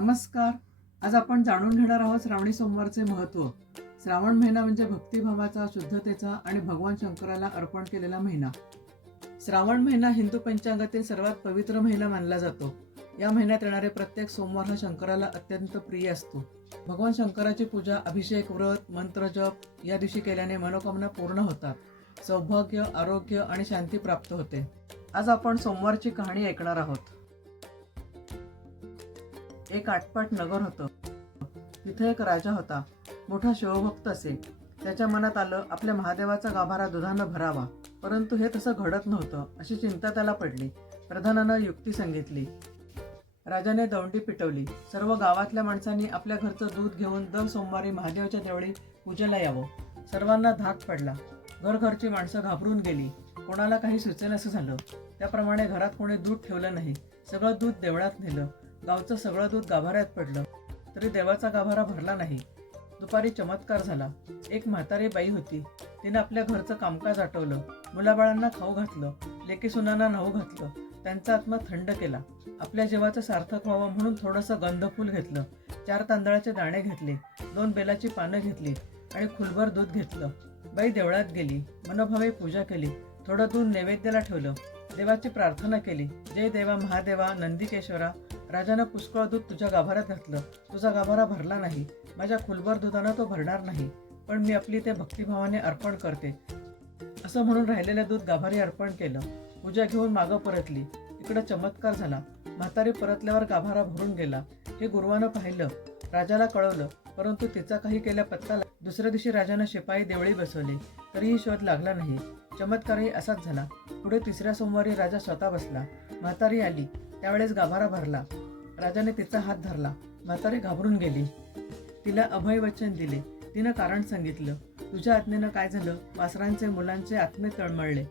नमस्कार. आज आपण जाणून घेणार आहोत श्रावणी सोमवारचे महत्त्व. श्रावण महिना म्हणजे भक्तिभावाचा शुद्धतेचा आणि भगवान शंकराला अर्पण केलेला महिना. श्रावण महिना हिंदू पंचांगातील सर्वात पवित्र महिना मानला जातो. या महिन्यात येणारे प्रत्येक सोमवार हा शंकराला अत्यंत प्रिय असतो. भगवान शंकराची पूजा अभिषेक व्रत मंत्रजप या दिवशी केल्याने मनोकामना पूर्ण होतात. सौभाग्य आरोग्य आणि शांती प्राप्त होते. आज आपण सोमवारची कहाणी ऐकणार आहोत. एक आटपाट नगर होतं. तिथे एक राजा होता. मोठा शिवभक्त असे. त्याच्या मनात आलं आपल्या महादेवाचा गाभारा दुधानं भरावा. परंतु हे तसं घडत नव्हतं अशी चिंता त्याला पडली. प्रधानानं युक्ती सांगितली. राजाने दौंडी पिटवली. सर्व गावातल्या माणसांनी आपल्या घरचं दूध घेऊन दर सोमवारी महादेवाच्या देवळी पूजेला यावं. सर्वांना धाक पडला. घरघरची माणसं घाबरून गेली. कोणाला काही सुचेल असं झालं. त्याप्रमाणे घरात कोणी दूध ठेवलं नाही. सगळं दूध देवळात नेलं. गावचं सगळं दूध गाभाऱ्यात पडलं तरी देवाचा गाभारा भरला नाही. दुपारी चमत्कार झाला. एक म्हातारी बाई होती. तिने आपल्या घरचं कामकाज आटवलं मुलाबाळांना खाऊ घातलं. लेकी सुनांना नऊ घातलं. त्यांचा आत्मा थंड केला. आपल्या जीवाचं सार्थक व्हावं म्हणून थोडंसं गंधफूल घेतलं. चार तांदळाचे दाणे घेतले. दोन बेलाची पानं घेतली आणि खुलभर दूध घेतलं. बाई देवळात गेली. मनोभावे पूजा केली. थोडं दूध नैवेद्याला ठेवलं. देवाची प्रार्थना केली. जय देवा महादेवा नंदिकेश्वरा राजानं पुष्कळ दूध तुझ्या गाभाऱ्यात घातलं. तुझा गाभारा भरला नाही. माझ्या खुलभर दुधानं तो भरणार नाही. पण मी आपली ते भक्तिभावाने अर्पण करते. असं म्हणून राहिलेलं दूध गाभारी अर्पण केलं. पूजा घेऊन मागं परतली. इकडं चमत्कार झाला. म्हातारी परतल्यावर गाभारा भरून गेला. हे गुरुवानं पाहिलं. राजाला कळवलं. परंतु तिचा काही केल्या पत्ताला दुसऱ्या दिवशी राजानं शिपाई देवळी बसवले. तरीही शोध लागला नाही. चमत्कारही असाच झाला. पुढे तिसऱ्या सोमवारी राजा स्वतः बसला. म्हातारी आली. त्यावेळेस गाभारा भरला. राजाने तिचा हात धरला. म्हातारी घाबरून गेली. तिला अभय वचन दिले. तिनं कारण सांगितलं. तुझ्या आज्ञेनं काय झालं? वासरांचे मुलांचे आत्मे तळमळले.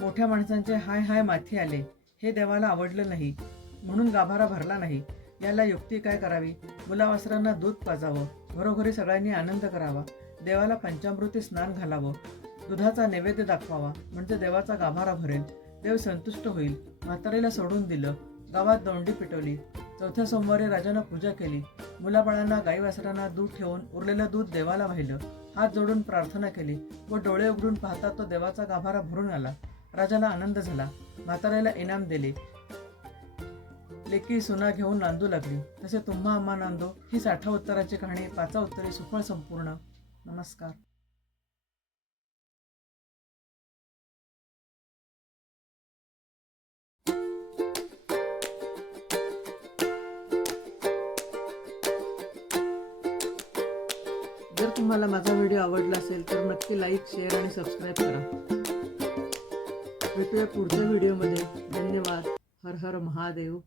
मोठ्या माणसांचे हाय हाय माथी आले. हे देवाला आवडलं नाही. म्हणून गाभारा भरला नाही. याला युक्ती काय करावी? मुलावासरांना दूध पाजावं. घरोघरी सगळ्यांनी आनंद करावा. देवाला पंचामृती स्नान घालावं. दुधाचा नैवेद्य दाखवावा. म्हणजे देवाचा गाभारा भरेल. देव संतुष्ट होईल. म्हातारीला सोडून दिलं. गावात दोंडी पिटवली. चौथ्या सोमवारी राजानं पूजा केली. मुलाबाळांना गाई वासरांना दूध ठेवून उरलेलं दूध देवाला वाहिलं. हात जोडून प्रार्थना केली व डोळे उघडून पाहता तो देवाचा गाभारा भरून आला. राजाला आनंद झाला. म्हाताऱ्याला इनाम दिले. लेकी सुना घेऊन नांदू लागली. तसे तुम्हा आम्हा नांदो. ही साठा उत्तराची कहाणी पाचा उत्तरे सुफळ संपूर्ण. नमस्कार. जर तुम्हाला माझा व्हिडिओ आवडला असेल तर नक्की लाईक शेअर आणि सबस्क्राईब करा. भेटूया पुढच्या व्हिडिओमध्ये. धन्यवाद. हर हर महादेव.